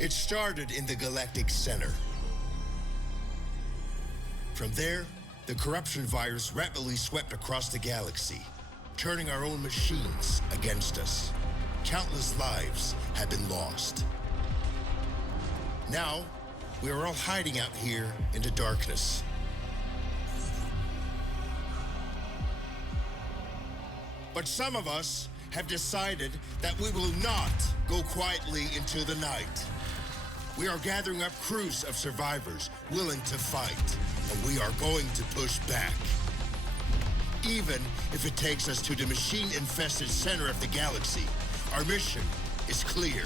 It started in the galactic center. From there, the corruption virus rapidly swept across the galaxy, turning our own machines against us. Countless lives have been lost. Now, we are all hiding out here in the darkness. But some of us have decided that we will not go quietly into the night. We are gathering up crews of survivors willing to fight, and we are going to push back. Even if it takes us to the machine-infested center of the galaxy, our mission is clear.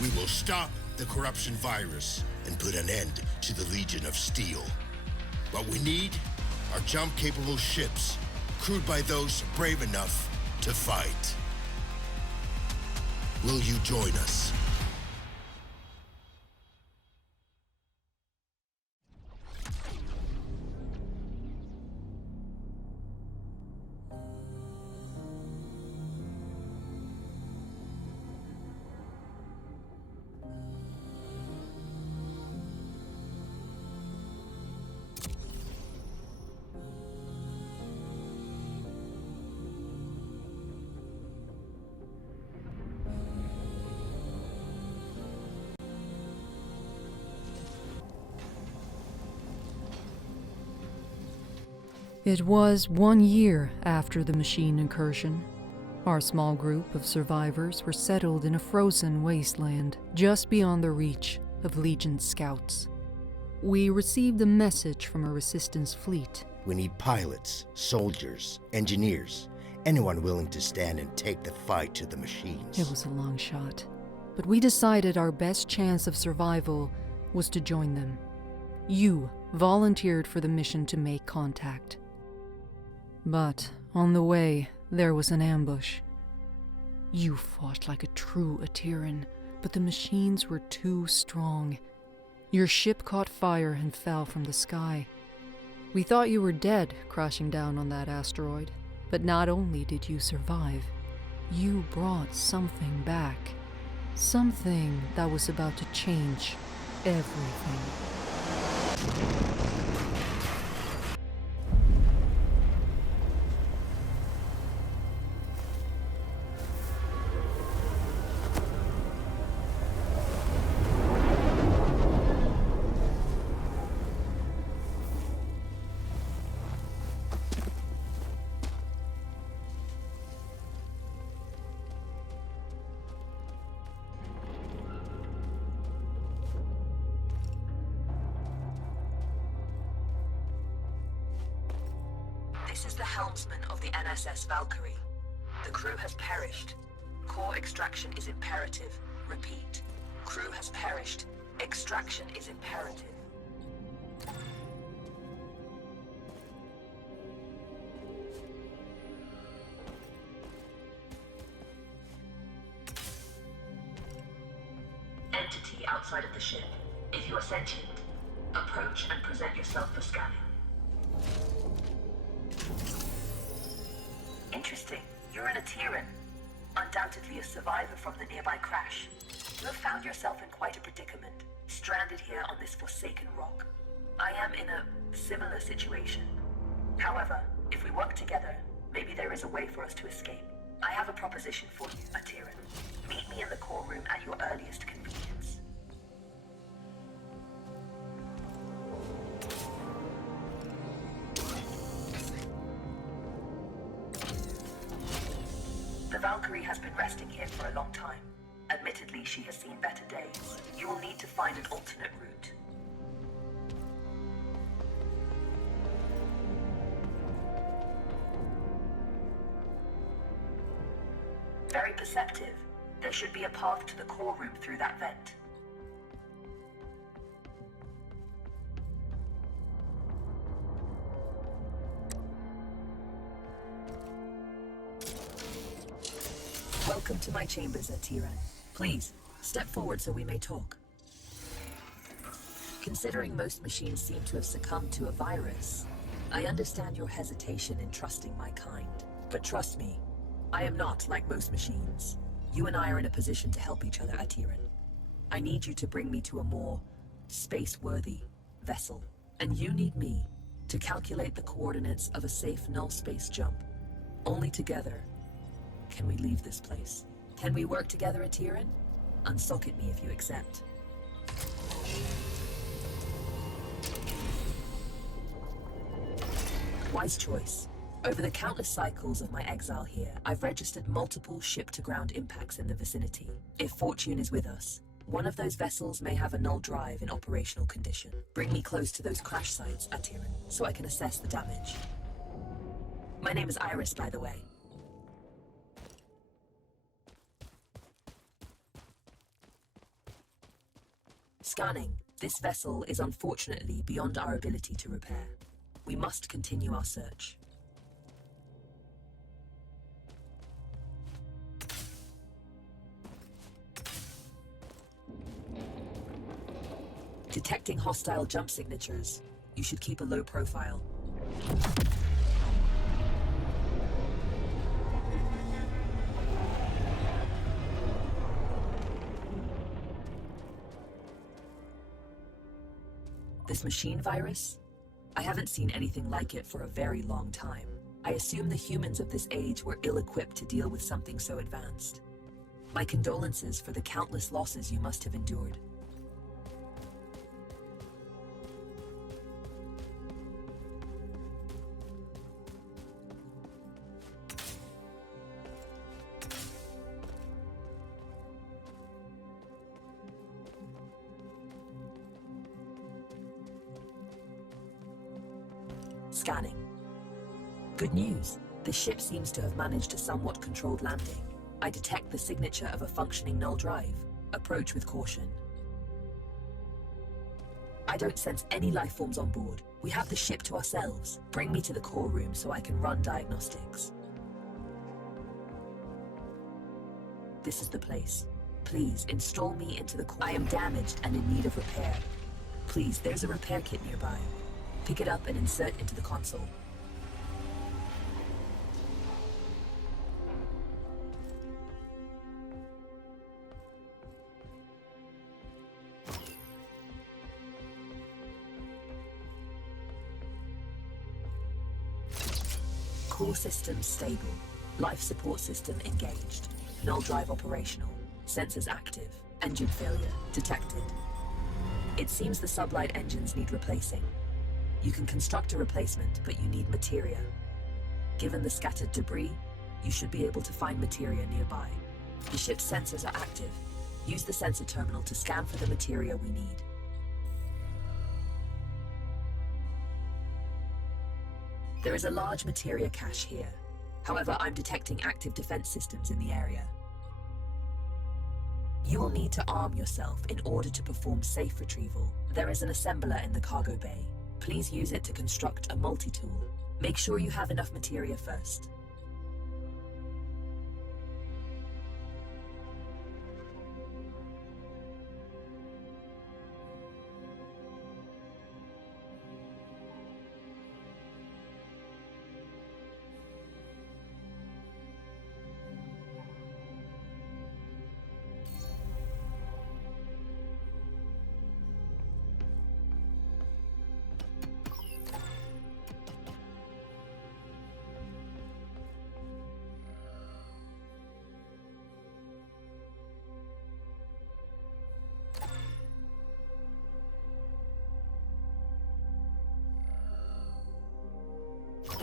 We will stop the corruption virus and put an end to the Legion of Steel. What we need are jump-capable ships, crewed by those brave enough to fight. Will you join us? It was 1 year after the machine incursion. Our small group of survivors were settled in a frozen wasteland just beyond the reach of Legion scouts. We received a message from a resistance fleet. We need pilots, soldiers, engineers, anyone willing to stand and take the fight to the machines. It was a long shot, but we decided our best chance of survival was to join them. You volunteered for the mission to make contact. But on the way, there was an ambush. You fought like a true Atiran, but the machines were too strong. Your ship caught fire and fell from the sky. We thought you were dead crashing down on that asteroid, but not only did you survive, you brought something back. Something that was about to change everything. This is the helmsman of the NSS Valkyrie. The crew has perished. Core extraction is imperative. Repeat. Crew has perished. Extraction is imperative. Entity outside of the ship. If you are sentient, approach and present yourself for scanning. Interesting. You're an Atiran. Undoubtedly a survivor from the nearby crash. You have found yourself in quite a predicament, stranded here on this forsaken rock. I am in a similar situation. However, if we work together, maybe there is a way for us to escape. I have a proposition for you, Atiran. Meet me in the core room at your earliest convenience. The Valkyrie has been resting here for a long time. Admittedly, she has seen better days. You will need to find an alternate route. Very perceptive. There should be a path to the core room through that vent. Welcome to my chambers, Atiran. Please, step forward so we may talk. Considering most machines seem to have succumbed to a virus, I understand your hesitation in trusting my kind. But trust me, I am not like most machines. You and I are in a position to help each other, Atiran. I need you to bring me to a more space-worthy vessel. And you need me to calculate the coordinates of a safe null space jump. Only together can we leave this place. Can we work together, Atiran? Unsocket me if you accept. Wise choice. Over the countless cycles of my exile here, I've registered multiple ship-to-ground impacts in the vicinity. If fortune is with us, one of those vessels may have a null drive in operational condition. Bring me close to those crash sites, Atiran, so I can assess the damage. My name is Iris, by the way. Scanning. This vessel is unfortunately beyond our ability to repair. We must continue our search. Detecting hostile jump signatures. You should keep a low profile. This machine virus? I haven't seen anything like it for a very long time. I assume the humans of this age were ill-equipped to deal with something so advanced. My condolences for the countless losses you must have endured. Scanning. Good news. The ship seems to have managed a somewhat controlled landing. I detect the signature of a functioning null drive. Approach with caution. I don't sense any life forms on board. We have the ship to ourselves. Bring me to the core room so I can run diagnostics. This is the place. Please, install me into the core. I am damaged and in need of repair. Please, there's a repair kit nearby. Pick it up and insert into the console. Core system stable. Life support system engaged. Null drive operational. Sensors active. Engine failure detected. It seems the sublight engines need replacing. You can construct a replacement, but you need materia. Given the scattered debris, you should be able to find materia nearby. The ship's sensors are active. Use the sensor terminal to scan for the materia we need. There is a large materia cache here. However, I'm detecting active defense systems in the area. You will need to arm yourself in order to perform safe retrieval. There is an assembler in the cargo bay. Please use it to construct a multi-tool. Make sure you have enough materia first.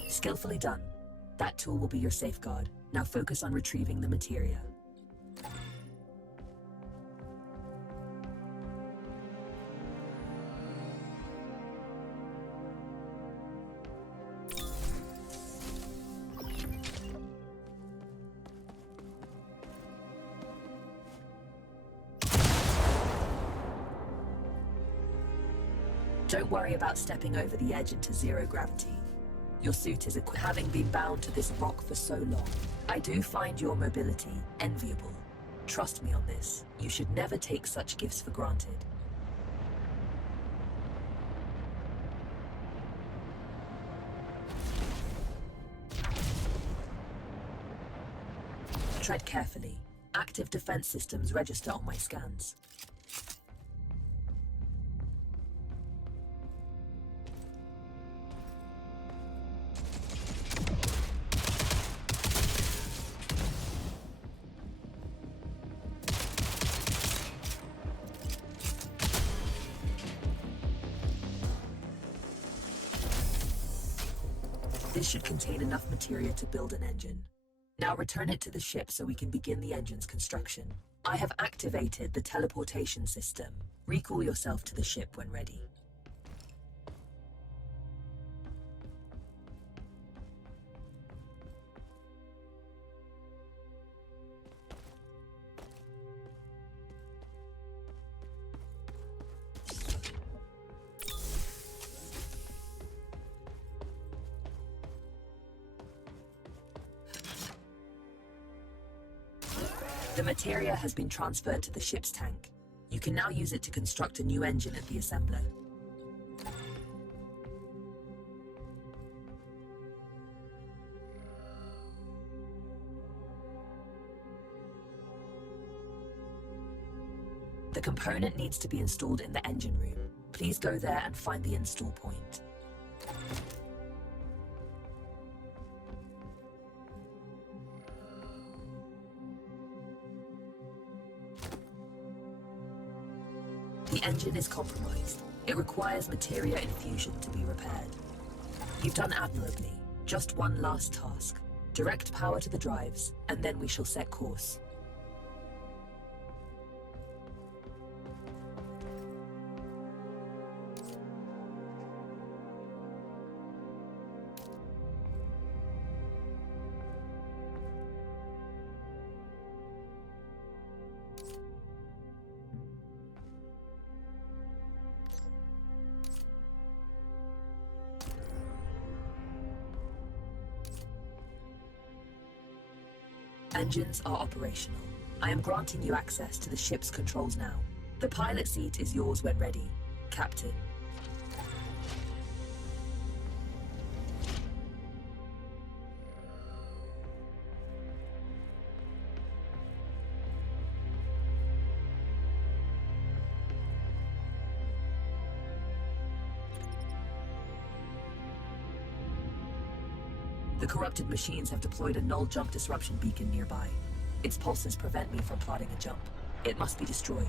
Skillfully done. That tool will be your safeguard. Now focus on retrieving the materia. Don't worry about stepping over the edge into zero gravity. Your suit is having been bound to this rock for so long. I do find your mobility enviable. Trust me on this. You should never take such gifts for granted. Tread carefully. Active defense systems register on my scans. This should contain enough materia to build an engine. Now return it to the ship so we can begin the engine's construction. I have activated the teleportation system. Recall yourself to the ship when ready. The materia has been transferred to the ship's tank. You can now use it to construct a new engine at the assembler. The component needs to be installed in the engine room. Please go there and find the install point. The engine is compromised. It requires materia infusion to be repaired. You've done admirably. Just one last task. Direct power to the drives, and then we shall set course. Engines are operational. I am granting you access to the ship's controls now. The pilot seat is yours when ready, Captain. The corrupted machines have deployed a null jump disruption beacon nearby. Its pulses prevent me from plotting a jump. It must be destroyed.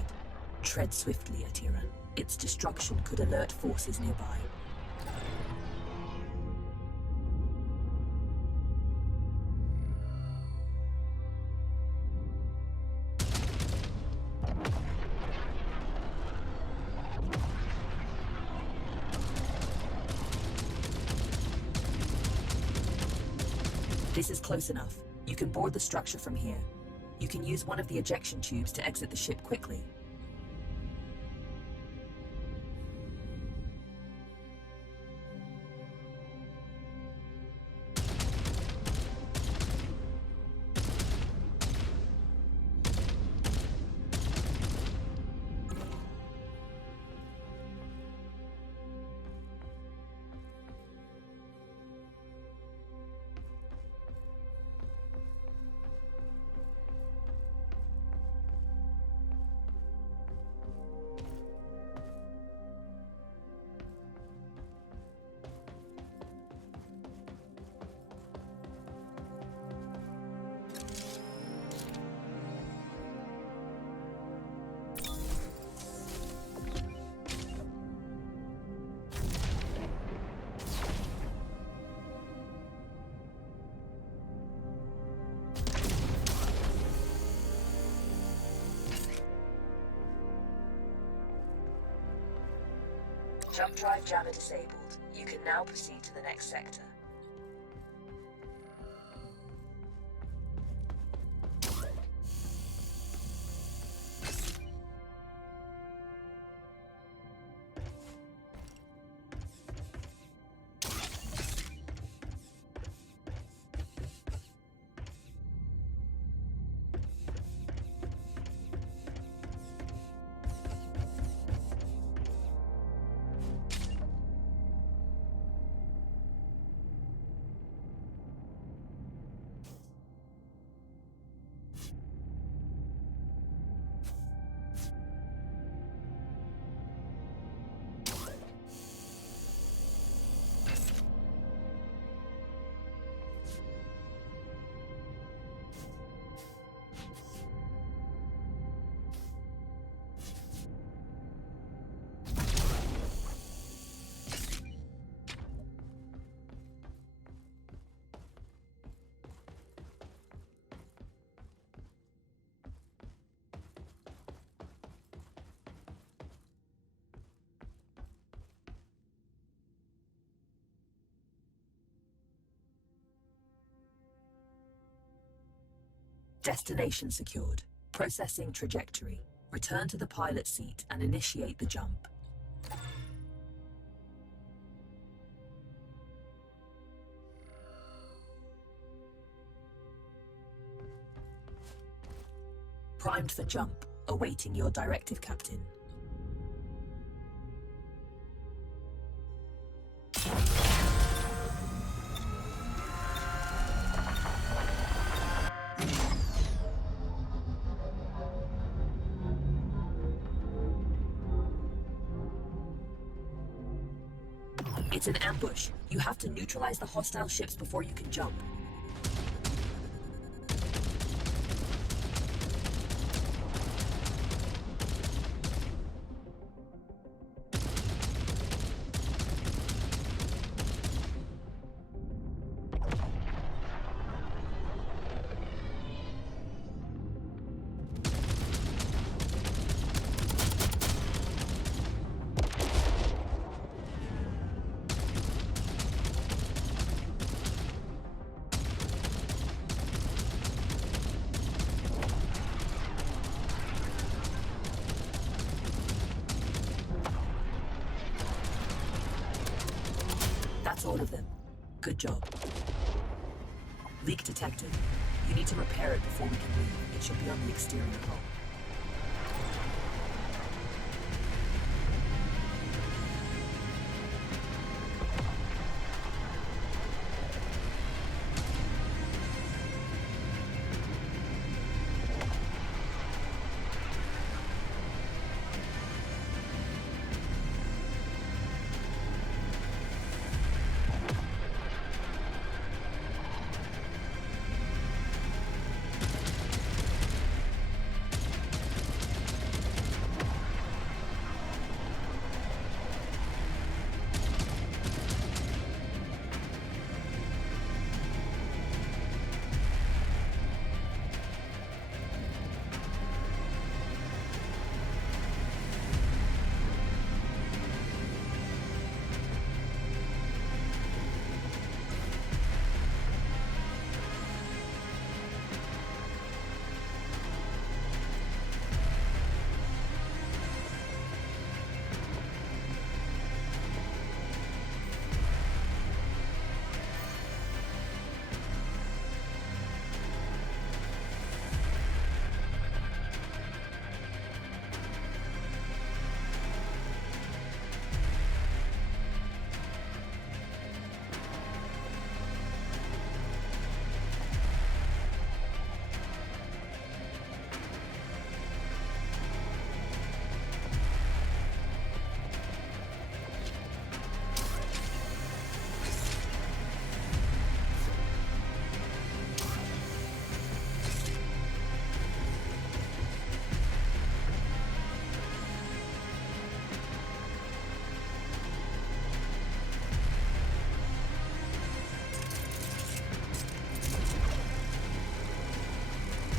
Tread swiftly, Atira. Its destruction could alert forces nearby. This is close enough. You can board the structure from here. You can use one of the ejection tubes to exit the ship quickly. Jump drive jammer disabled. You can now proceed to the next sector. Destination secured. Processing trajectory. Return to the pilot seat and initiate the jump. Primed for jump. Awaiting your directive, Captain. It's an ambush. You have to neutralize the hostile ships before you can jump. That's all of them. Good job. Leak detected. You need to repair it before we can leave. It should be on the exterior hull.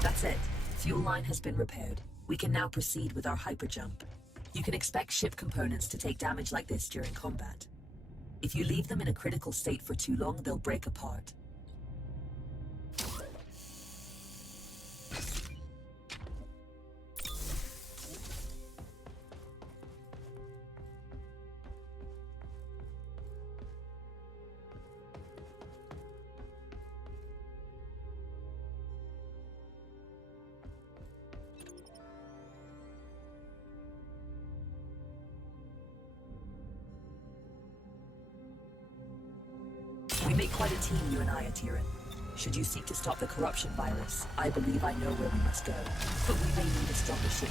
That's it. Fuel line has been repaired. We can now proceed with our hyperjump. You can expect ship components to take damage like this during combat. If you leave them in a critical state for too long, they'll break apart. We make quite a team, you and I, Atiran. Should you seek to stop the corruption virus, I believe I know where we must go. But we may need a stronger ship.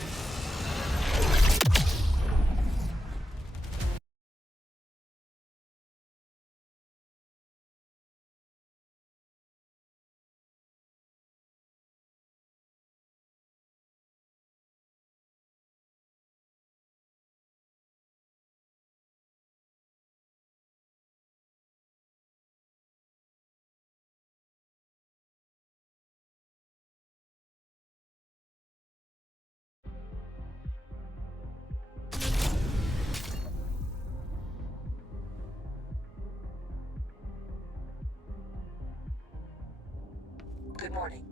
Good morning.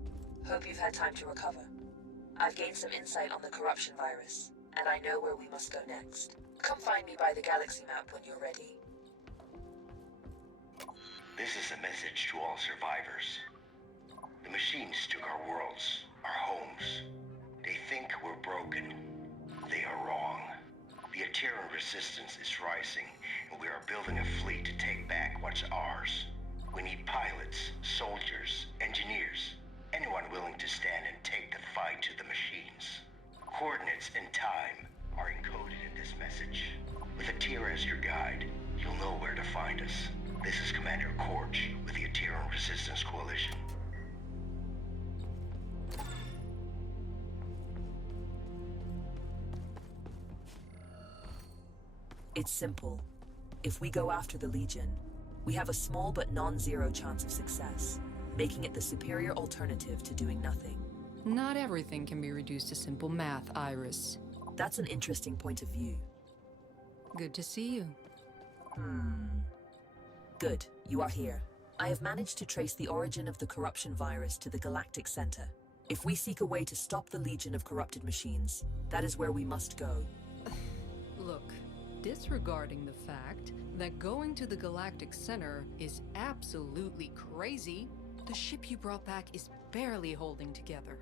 Hope you've had time to recover. I've gained some insight on the corruption virus, and I know where we must go next. Come find me by the galaxy map when you're ready. This is a message to all survivors. The machines took our worlds, our homes. They think we're broken. They are wrong. The Ateran resistance is rising, and we are building a fleet to take back what's ours. We need pilots, soldiers, engineers, anyone willing to stand and take the fight to the machines. Coordinates and time are encoded in this message. With Atera as your guide, you'll know where to find us. This is Commander Korch with the Ateran Resistance Coalition. It's simple. If we go after the Legion, we have a small but non-zero chance of success, making it the superior alternative to doing nothing. Not everything can be reduced to simple math, Iris. That's an interesting point of view. Good to see you. Good, you are here. I have managed to trace the origin of the corruption virus to the Galactic Center. If we seek a way to stop the Legion of corrupted machines, that is where we must go. Look, disregarding the fact that going to the Galactic Center is absolutely crazy, the ship you brought back is barely holding together.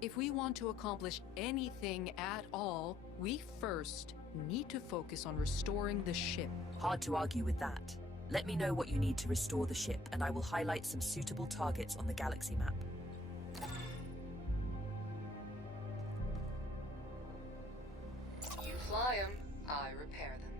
If we want to accomplish anything at all, we first need to focus on restoring the ship. Hard to argue with that. Let me know what you need to restore the ship, and I will highlight some suitable targets on the galaxy map. You fly them, I repair them.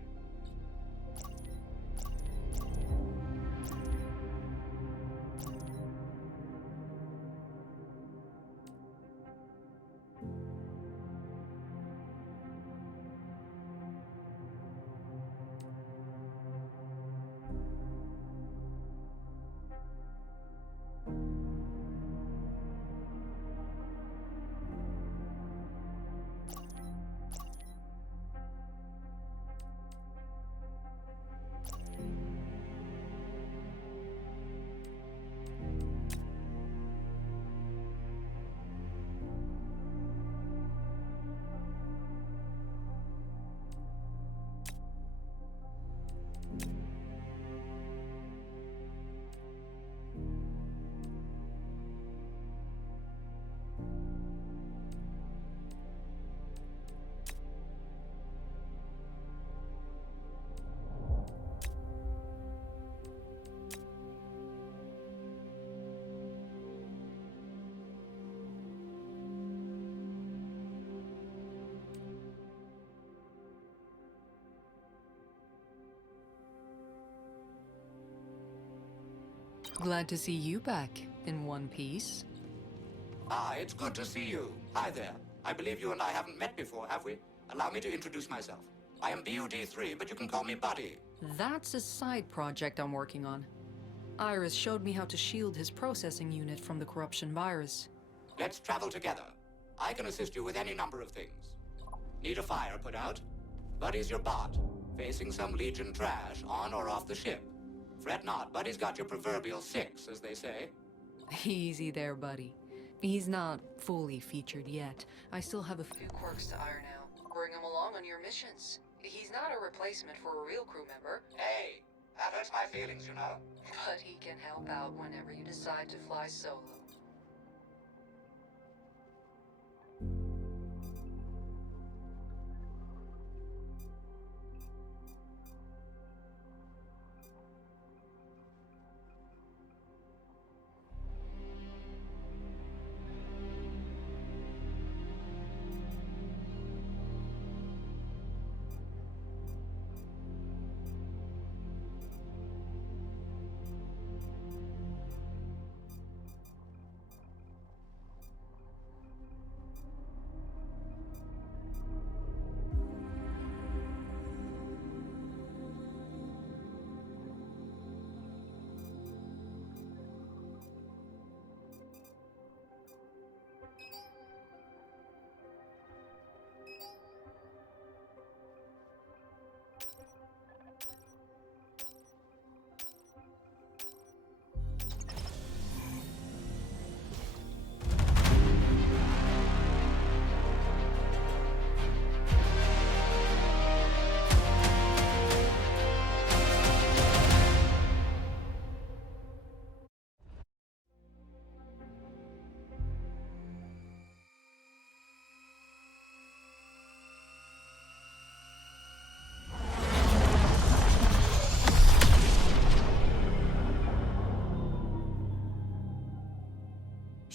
Glad to see you back in one piece. Ah, it's good to see you. Hi there. I believe you and I haven't met before, have we? Allow me to introduce myself. I am BUD3, but you can call me Buddy. That's a side project I'm working on. Iris showed me how to shield his processing unit from the corruption virus. Let's travel together. I can assist you with any number of things. Need a fire put out? Buddy's your bot, facing some Legion trash on or off the ship. Fret not, Buddy's got your proverbial 6, as they say. Easy there, buddy. He's not fully featured yet. I still have a few quirks to iron out. Bring him along on your missions. He's not a replacement for a real crew member. Hey, that hurts my feelings, you know. But he can help out whenever you decide to fly solo.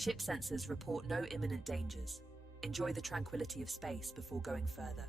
Ship sensors report no imminent dangers. Enjoy the tranquility of space before going further.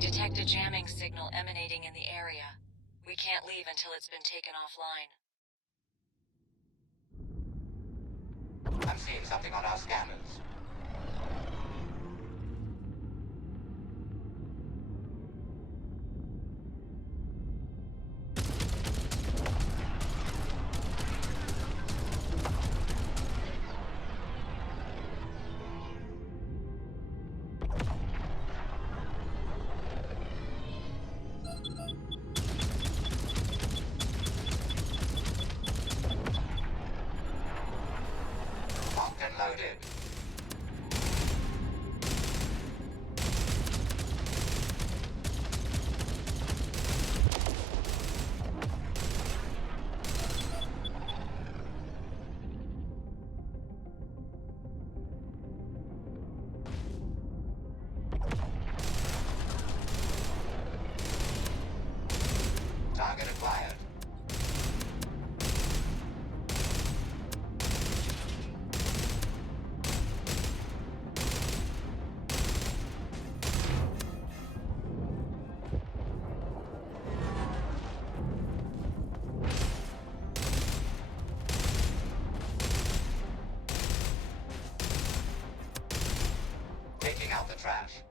detect a jamming signal emanating in the area. We can't leave until it's been taken offline. I'm seeing something on our scanners. Locked and loaded. Target acquired. Taking out the trash.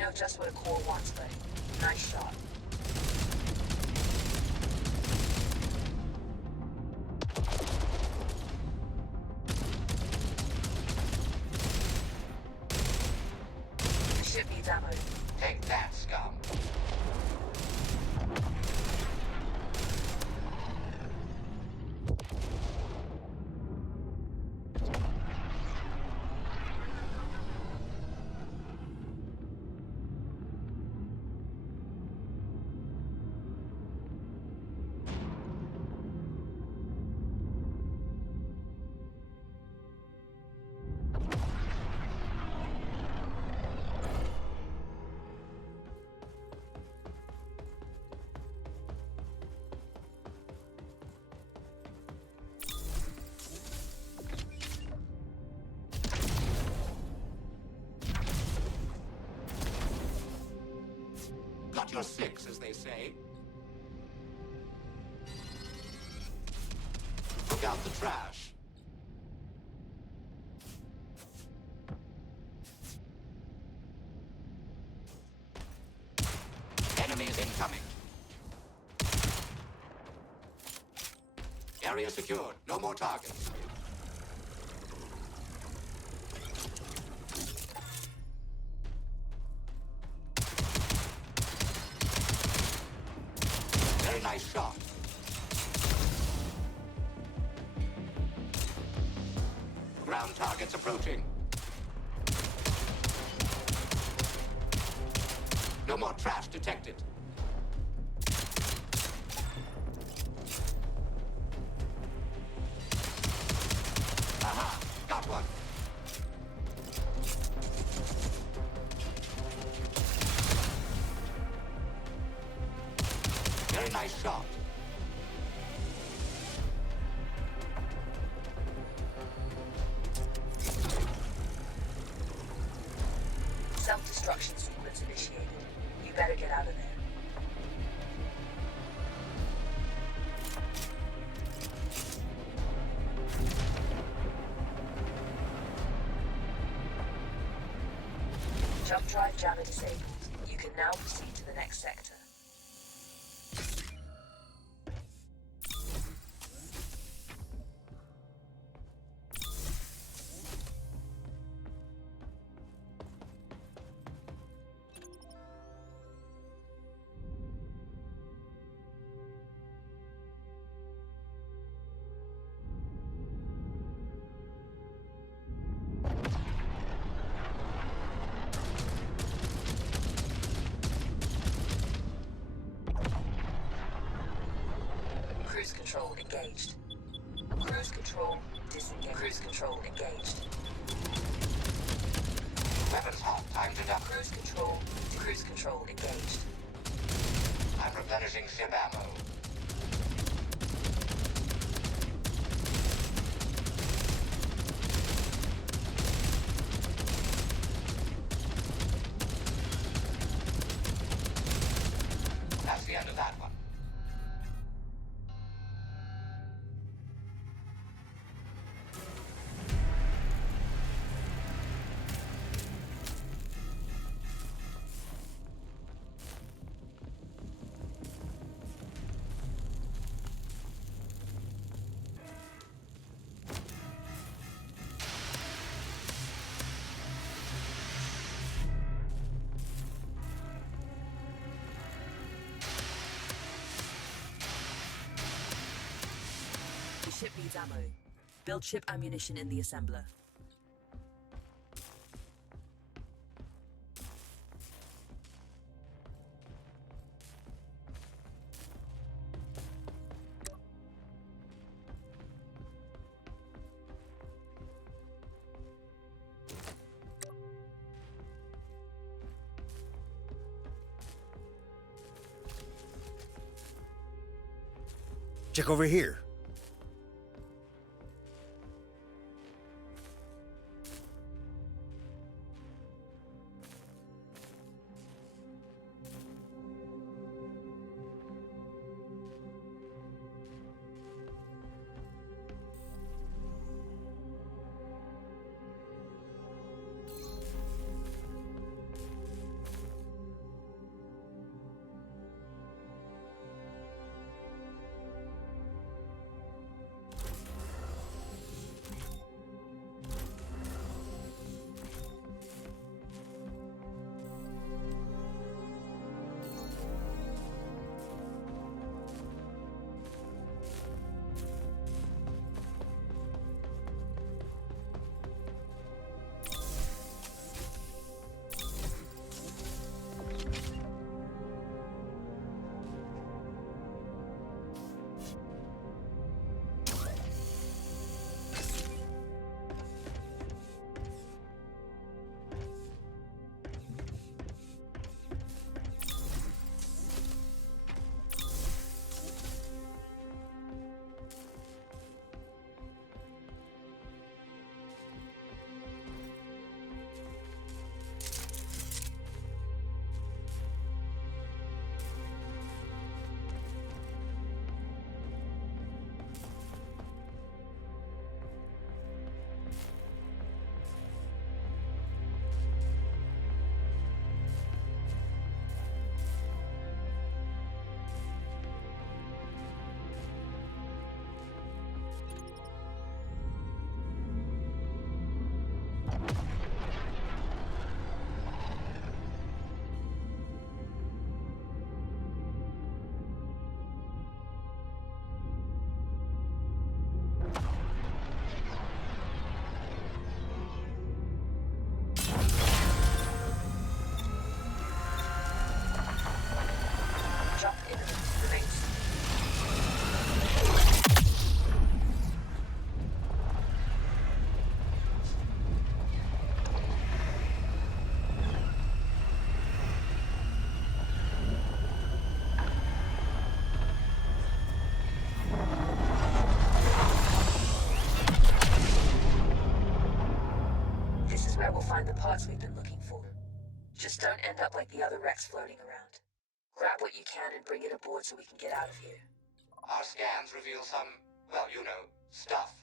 know just what a core wants, buddy. Nice shot. The ship needs ammo. Take that, scum. Got your six, as they say. Look out the trash. Enemies incoming. Area secured. No more targets. Very nice shot. Ground targets approaching. No more trash detected. Aha! Got one. Very nice shot. Self-destruction sequence initiated. You better get out of there. Jump drive jammer disabled. You can now proceed to the next sector. Cruise control engaged. Cruise control disengaged. Cruise control engaged. Weapons hot. Time's enough. Cruise control engaged. I'm replenishing ship ammo. That's the end of that one. The ship needs ammo. Build ship ammunition in the assembler. Check over here. we'll find the parts we've been looking for. Just don't end up like the other wrecks floating around. Grab what you can and bring it aboard so we can get out of here. Our scans reveal some, well, you know, stuff.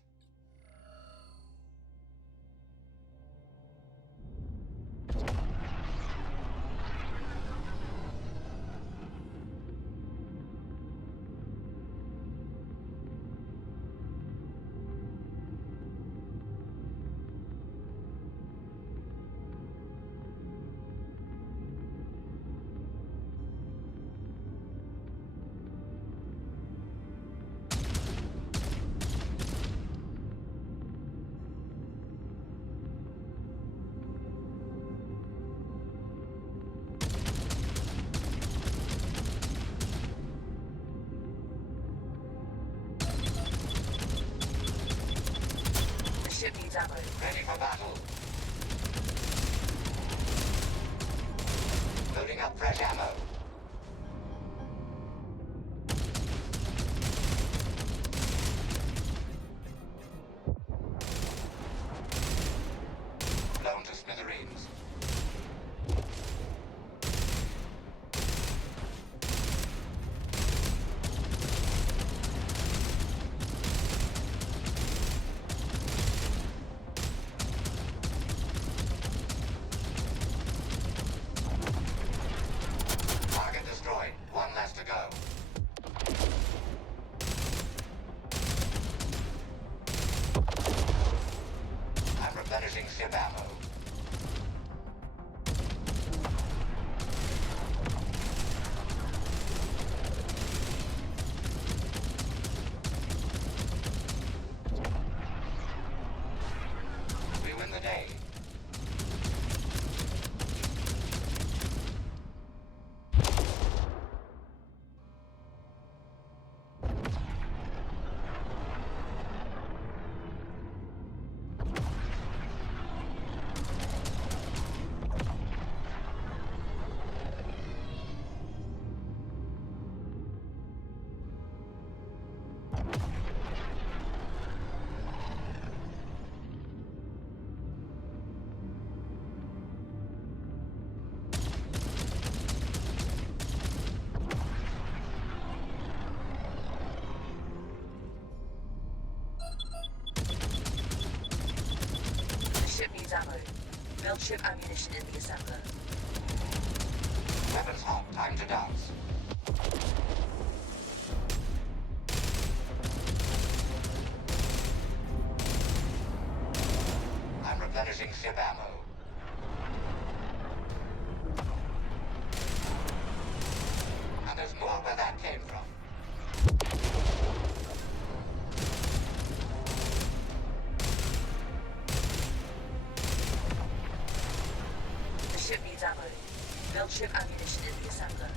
The ship needs ammo. Ready for battle. Loading up fresh ammo. Blown to smithereens. Target destroyed. One less to go. I'm replenishing ship ammo. We win the day. The ship needs ammo. Build ship ammunition in the assembler. Weapons hot. Time to dance. I'm replenishing ship ammo. And there's more where that came from. The ship needs ammo. Build ship ammunition in the assembler.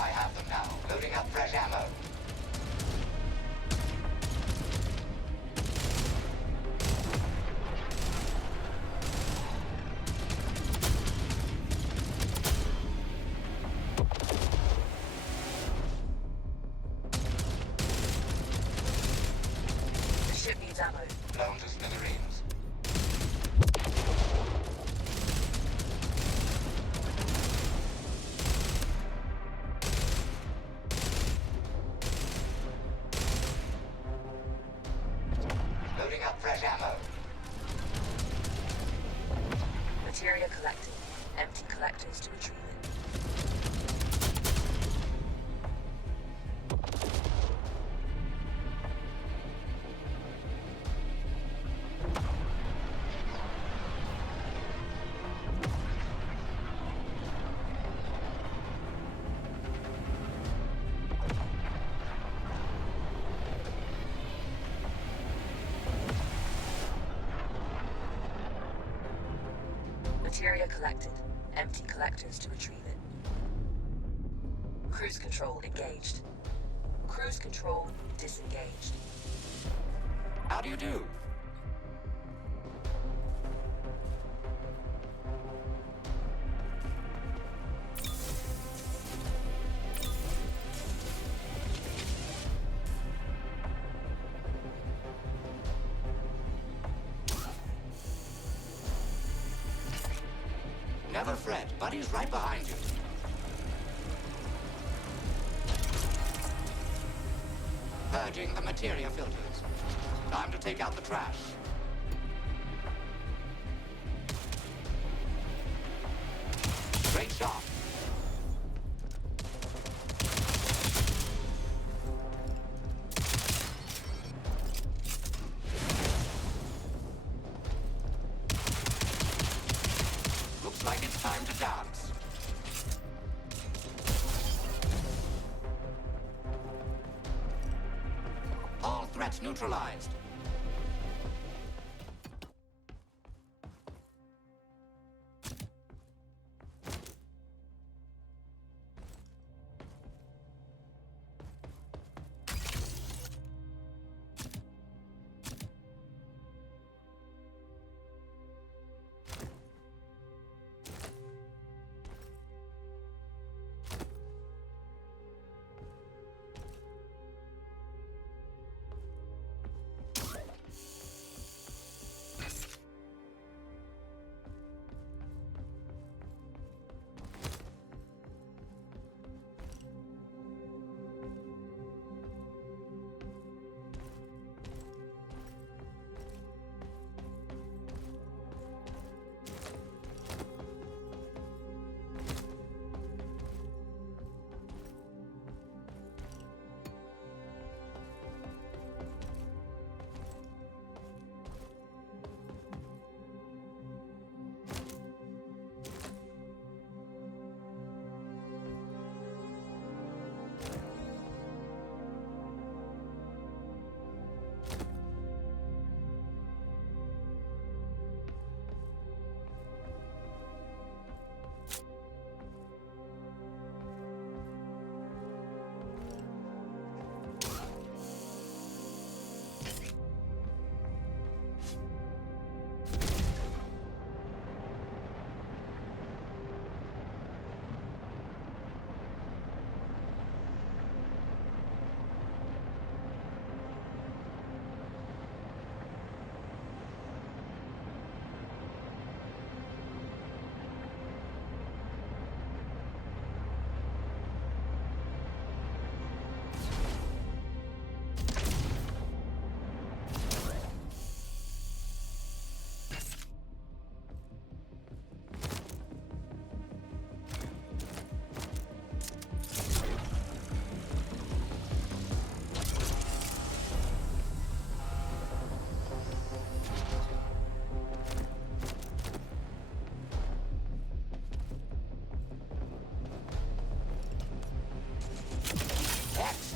I have them now. Loading up fresh ammo. The ship needs ammo. Blown to smithereens. Loading up fresh ammo. Materia collected. Empty collectors to retrieve it. Materia collected. Empty collectors to retrieve it. Cruise control engaged. Cruise control disengaged. How do you do? Never fret, Buddy's right behind you. Purging the materia filters. Time to take out the trash. Great shot. Looks like it's time to dance. All threats neutralized.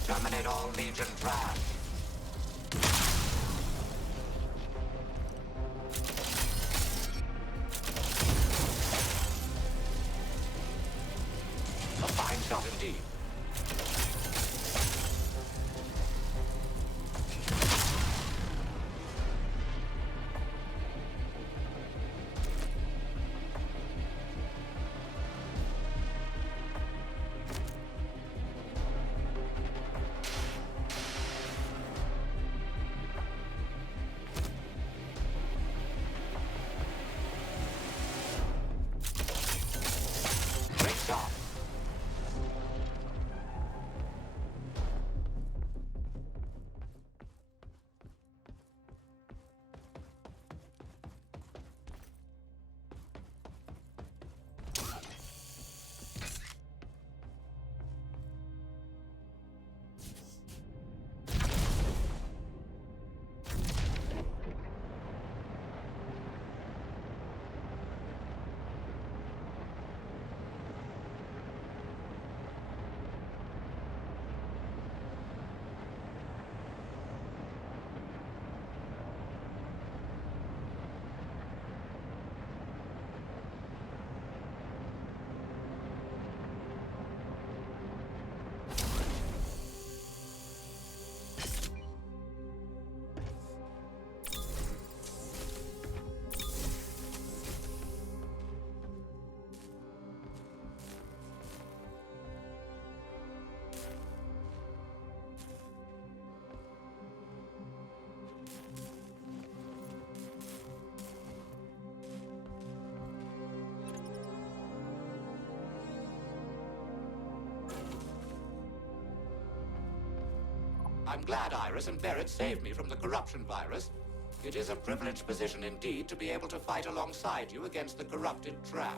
Exterminate all Legion trash. A fine shot indeed. I'm glad Iris and Barrett saved me from the corruption virus. It is a privileged position indeed to be able to fight alongside you against the corrupted trash.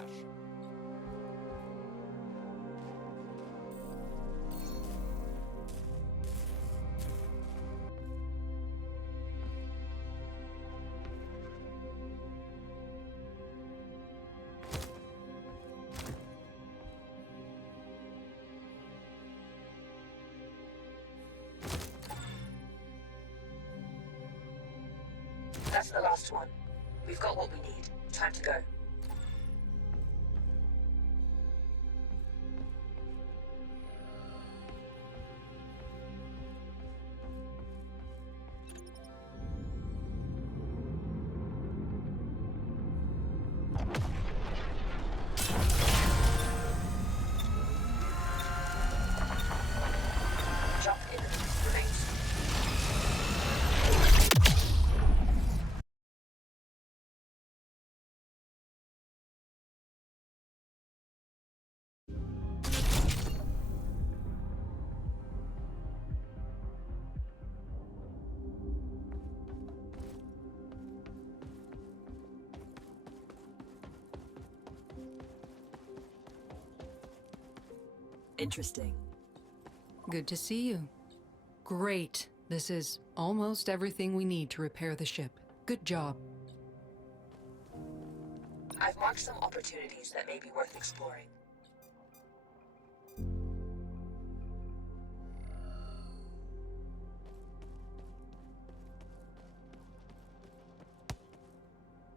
That's the last one. We've got what we need. Time to go. Jump in and remains. Interesting. Good to see you. Great. This is almost everything we need to repair the ship. Good job. I've marked some opportunities that may be worth exploring.